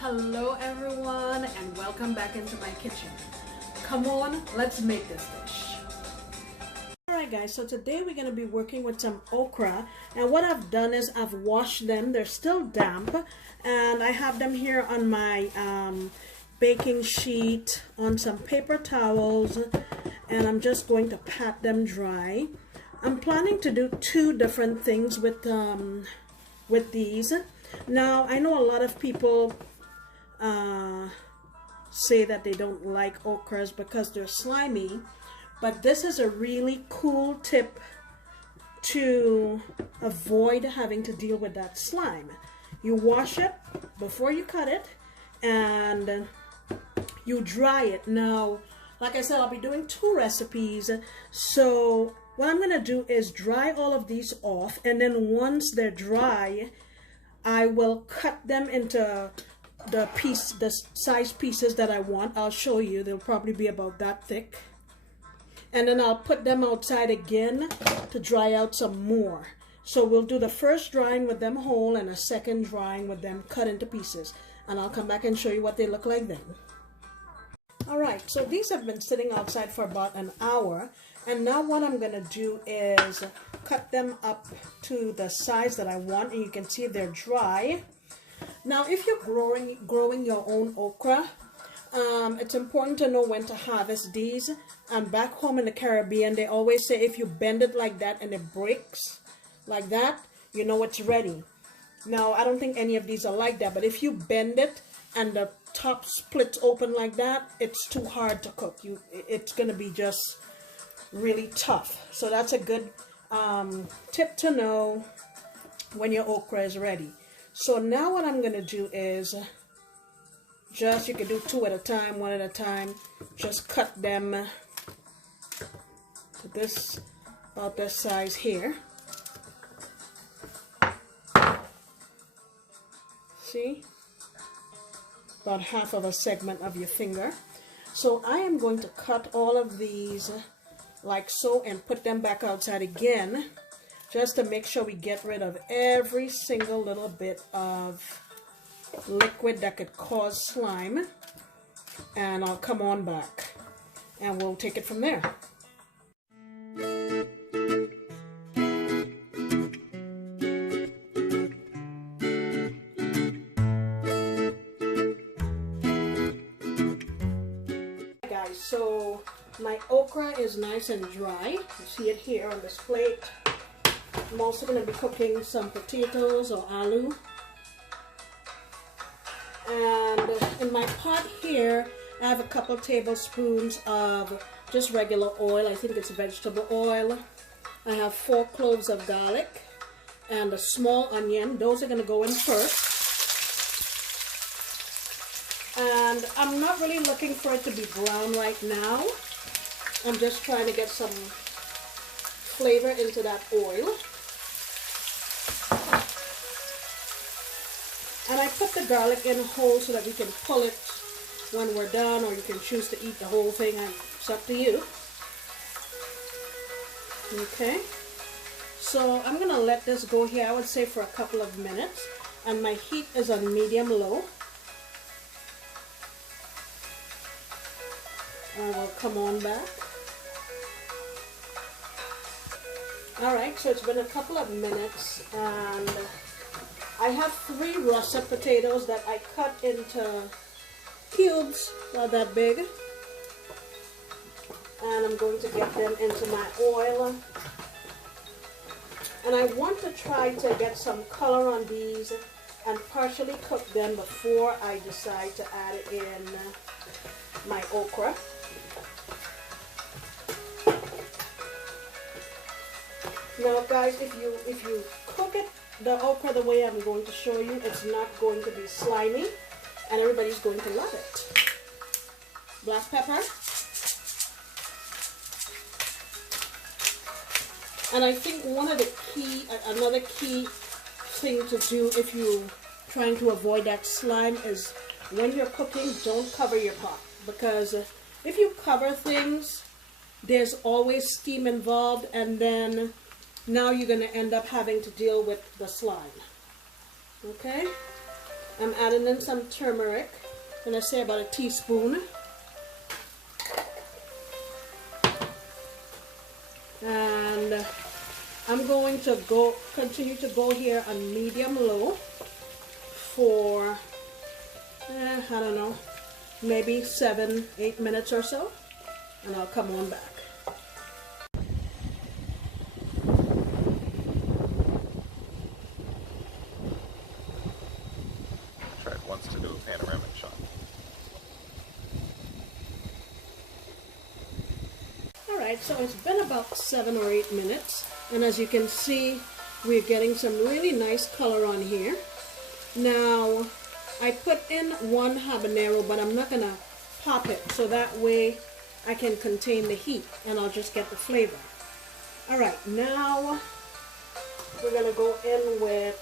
Hello everyone and welcome back into my kitchen. Come on, let's make this dish. Alright guys, so today we're going to be working with some okra, and what I've done is I've washed them. They're still damp and I have them here on my baking sheet on some paper towels, and I'm just going to pat them dry. I'm planning to do two different things with these. Now I know a lot of people say that they don't like okras because they're slimy, but this is a really cool tip to avoid having to deal with that slime. You wash it before you cut it and you dry it. Now, like I said, I'll be doing two recipes, so what I'm gonna do is dry all of these off, and then once they're dry I will cut them into the size pieces that I want. I'll show you. They'll probably be about that thick, and then I'll put them outside again to dry out some more. So we'll do the first drying with them whole and a second drying with them cut into pieces, and I'll come back and show you what they look like then. Alright, so these have been sitting outside for about an hour, and now what I'm gonna do is cut them up to the size that I want, and you can see they're dry. Now if you're growing your own okra, it's important to know when to harvest these. Back home in the Caribbean, they always say if you bend it like that and it breaks like that, you know it's ready. Now I don't think any of these are like that, but if you bend it and the top splits open like that, it's too hard to cook. It's gonna be just really tough. So that's a good tip to know when your okra is ready. So now what I'm gonna do is just, you can do two at a time, one at a time, just cut them to this, about this size here. See? About half of a segment of your finger. So I am going to cut all of these like so and put them back outside again, just to make sure we get rid of every single little bit of liquid that could cause slime. And I'll come on back and we'll take it from there. So my okra is nice and dry. You see it here on this plate. I'm also going to be cooking some potatoes or aloo. And in my pot here, I have a couple tablespoons of just regular oil. I think it's vegetable oil. I have 4 cloves of garlic and a small onion. Those are going to go in first. And I'm not really looking for it to be brown right now. I'm just trying to get some flavor into that oil. And I put the garlic in whole so that we can pull it when we're done, or you can choose to eat the whole thing, and it's up to you. Okay, so I'm gonna let this go here, I would say for a couple of minutes, and my heat is on medium-low. I will come on back. Alright, so it's been a couple of minutes, and I have 3 russet potatoes that I cut into cubes, not that big. And I'm going to get them into my oil. And I want to try to get some color on these and partially cook them before I decide to add in my okra. Now guys, if you cook the okra the way I'm going to show you, it's not going to be slimy and everybody's going to love it. Black pepper. And I think another key thing to do if you're trying to avoid that slime is when you're cooking, don't cover your pot, because if you cover things, there's always steam involved, and then now you're going to end up having to deal with the slime. Okay? I'm adding in some turmeric. I'm going to say about a teaspoon. And I'm going to continue to go here on medium-low for, I don't know, maybe 7-8 minutes or so, and I'll come on back. Tried once to do a panoramic shot. Alright, so it's been about 7 or 8 minutes, and as you can see, we're getting some really nice color on here. Now, I put in 1 habanero, but I'm not going to pop it, so that way I can contain the heat, and I'll just get the flavor. Alright, now we're going to go in with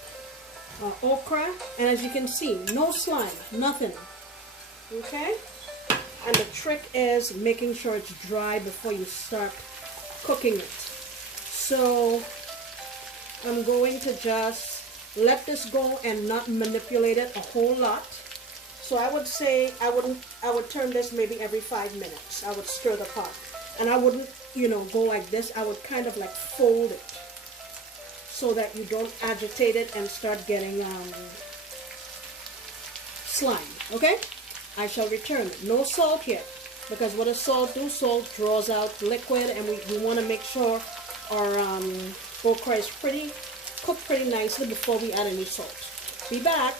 okra, and as you can see, no slime, nothing. Okay? And the trick is making sure it's dry before you start cooking it. So I'm going to just let this go and not manipulate it a whole lot. So I would say I would turn this maybe every 5 minutes. I would stir the pot. And I wouldn't, go like this. I would kind of like fold it so that you don't agitate it and start getting slime. Okay? I shall return. No salt yet, because what does salt do? Salt draws out liquid, and we want to make sure our okra is cooked pretty nicely before we add any salt. Be back.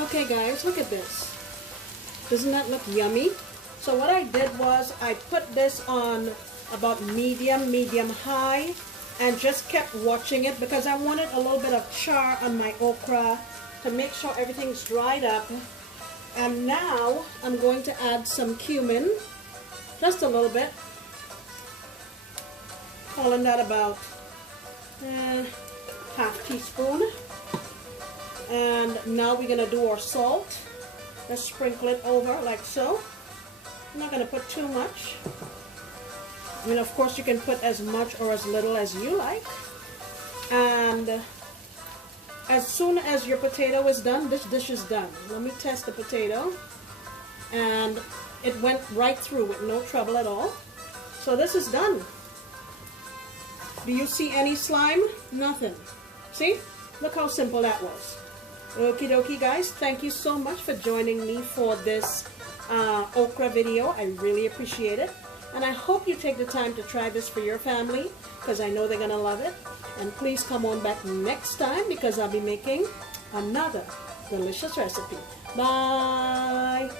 Okay guys, look at this. Doesn't that look yummy? So what I did was I put this on about medium high, and just kept watching it because I wanted a little bit of char on my okra to make sure everything's dried up. And now I'm going to add some cumin, just a little bit, calling that about half teaspoon. And now we're going to do our salt. Let's sprinkle it over like so. I'm not going to put too much. I mean, of course you can put as much or as little as you like. And as soon as your potato is done, this dish is done. Let me test the potato. And it went right through with no trouble at all. So this is done. Do you see any slime? Nothing. See? Look how simple that was. Okie dokie guys, thank you so much for joining me for this okra video. I really appreciate it. And I hope you take the time to try this for your family, because I know they're going to love it. And please come on back next time, because I'll be making another delicious recipe. Bye!